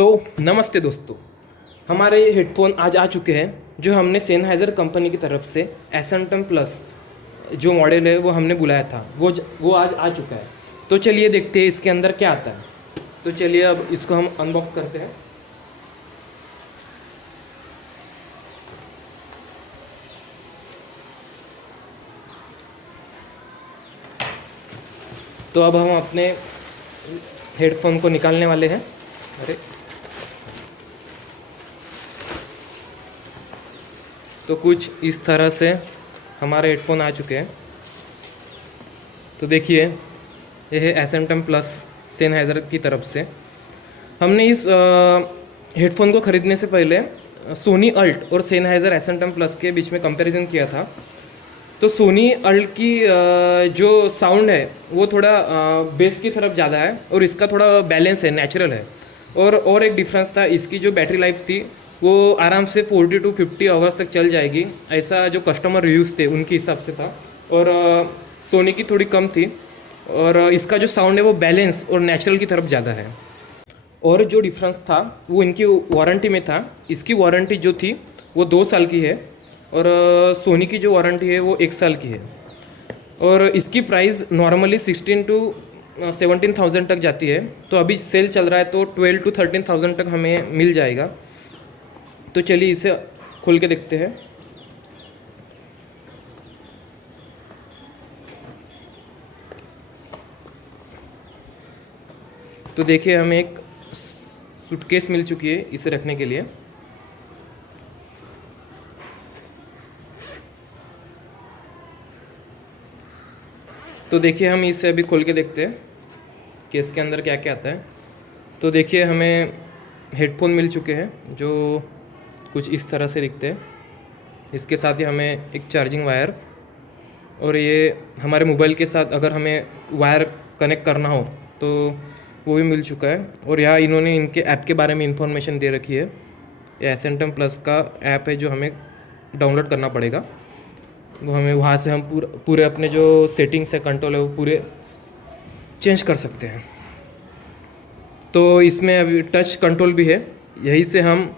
तो नमस्ते दोस्तों, हमारे हेडफोन आज आ चुके हैं जो हमने सेनहाइज़र कंपनी की तरफ से एसेंटम प्लस जो मॉडल है वो हमने बुलाया था, वो आज आ चुका है। तो चलिए देखते हैं इसके अंदर क्या आता है। तो चलिए अब इसको हम अनबॉक्स करते हैं। तो अब हम अपने हेडफोन को निकालने वाले हैं। अरे तो कुछ इस तरह से हमारे हेडफोन आ चुके हैं। तो देखिए, यह है एसेंटम प्लस सेनहाइज़र की तरफ से। हमने इस हेडफोन को ख़रीदने से पहले सोनी अल्ट और सेनहाइज़र एसेंटम प्लस के बीच में कंपैरिजन किया था। तो सोनी अल्ट की जो साउंड है वो थोड़ा बेस की तरफ ज़्यादा है और इसका थोड़ा बैलेंस है, नेचुरल है। और एक डिफरेंस था, इसकी जो बैटरी लाइफ थी वो आराम से 40 to 50 आवर्स तक चल जाएगी, ऐसा जो कस्टमर रिव्यूज़ थे उनके हिसाब से था। और सोनी की थोड़ी कम थी। और इसका जो साउंड है वो बैलेंस और नेचुरल की तरफ ज़्यादा है। और जो डिफरेंस था वो इनकी वारंटी में था। इसकी वारंटी जो थी वो 2 साल की है और सोनी की जो वारंटी है वो 1 साल की है। और इसकी प्राइस नॉर्मली 16 to 17,000 तक जाती है। तो अभी सेल चल रहा है तो 12 to 13,000 तक हमें मिल जाएगा। तो चलिए इसे खोल के देखते हैं। तो देखिए, हमें एक सूटकेस मिल चुकी है इसे रखने के लिए। तो देखिए, हम इसे अभी खोल के देखते हैं कि इसके अंदर क्या क्या आता है। तो देखिए, हमें हेडफोन मिल चुके हैं जो कुछ इस तरह से दिखते हैं। इसके साथ ही हमें एक चार्जिंग वायर, और ये हमारे मोबाइल के साथ अगर हमें वायर कनेक्ट करना हो तो वो भी मिल चुका है। और यहाँ इन्होंने इनके ऐप के बारे में इंफॉर्मेशन दे रखी है। ये एसेंटम प्लस का ऐप है जो हमें डाउनलोड करना पड़ेगा। वो हमें वहाँ से हम पूरे अपने जो सेटिंग्स है, कंट्रोल है, वो पूरे चेंज कर सकते हैं। तो इसमें अभी टच कंट्रोल भी है। यहीं से हम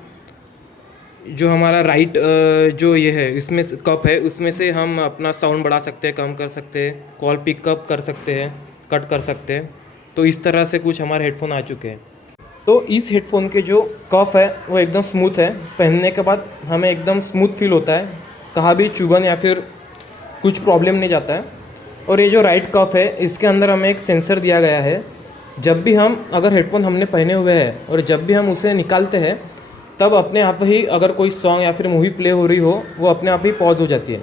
जो हमारा राइट जो ये है इसमें कप है उसमें से हम अपना साउंड बढ़ा सकते हैं, कम कर सकते हैं, कॉल पिकअप कर सकते हैं, कट कर सकते हैं। तो इस तरह से कुछ हमारे हेडफोन आ चुके हैं। तो इस हेडफोन के जो कफ है वो एकदम स्मूथ है। पहनने के बाद हमें एकदम स्मूथ फील होता है, कहाँ भी चुभन या फिर कुछ प्रॉब्लम नहीं जाता है। और ये जो राइट कफ है इसके अंदर हमें एक सेंसर दिया गया है। जब भी हम अगर हेडफोन हमने पहने हुए हैं और जब भी हम उसे निकालते हैं तब अपने आप ही अगर कोई सॉन्ग या फिर मूवी प्ले हो रही हो वो अपने आप ही पॉज हो जाती है।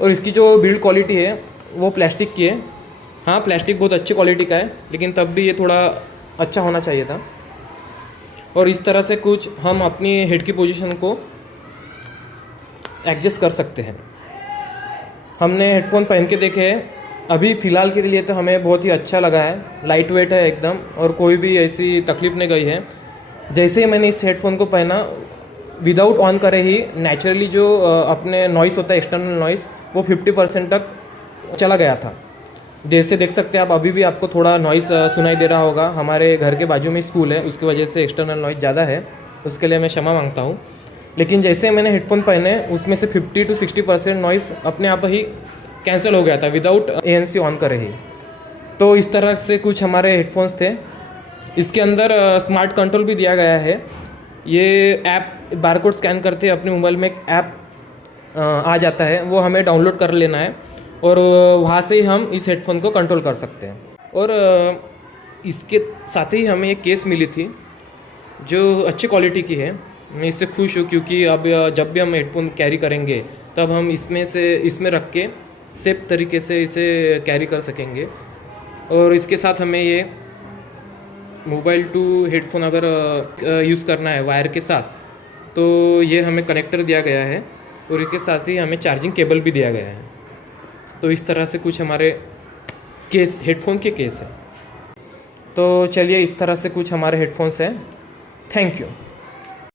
और इसकी जो बिल्ड क्वालिटी है वो प्लास्टिक की है। हाँ, प्लास्टिक बहुत अच्छी क्वालिटी का है, लेकिन तब भी ये थोड़ा अच्छा होना चाहिए था। और इस तरह से कुछ हम अपनी हेड की पोजीशन को एडजस्ट कर सकते हैं। हमने हेडफोन पहन के देखे हैं, अभी फ़िलहाल के लिए तो हमें बहुत ही अच्छा लगा है। लाइट वेट है एकदम और कोई भी ऐसी तकलीफ़ नहीं गई है। जैसे ही मैंने इस हेडफोन को पहना, विदाउट ऑन करे ही नेचुरली जो अपने नॉइस होता है, एक्सटर्नल नॉइस, वो 50% तक चला गया था। जैसे देख सकते हैं आप, अभी भी आपको थोड़ा नॉइस सुनाई दे रहा होगा। हमारे घर के बाजू में स्कूल है, उसकी वजह से एक्सटर्नल नॉइस ज़्यादा है, उसके लिए मैं क्षमा मांगता हूँ। लेकिन जैसे मैंने हेडफोन पहने उसमें से 50 to 60% नॉइस अपने आप ही कैंसिल हो गया था विदाउट ANC ऑन करे ही। तो इस तरह से कुछ हमारे हेडफोन्स थे। इसके अंदर स्मार्ट कंट्रोल भी दिया गया है। ये ऐप बारकोड स्कैन करते अपने मोबाइल में एक ऐप आ जाता है, वो हमें डाउनलोड कर लेना है और वहाँ से ही हम इस हेडफोन को कंट्रोल कर सकते हैं। और इसके साथ ही हमें एक केस मिली थी जो अच्छी क्वालिटी की है। मैं इससे खुश हूँ क्योंकि अब जब भी हम हेडफोन कैरी करेंगे तब हम इसमें रख के सेफ तरीके से इसे कैरी कर सकेंगे। और इसके साथ हमें ये मोबाइल टू हेडफोन अगर यूज़ करना है वायर के साथ, तो ये हमें कनेक्टर दिया गया है और इसके साथ ही हमें चार्जिंग केबल भी दिया गया है। तो इस तरह से कुछ हमारे केस, हेडफोन के केस है। तो चलिए, इस तरह से कुछ हमारे हेडफोन्स हैं। Thank you.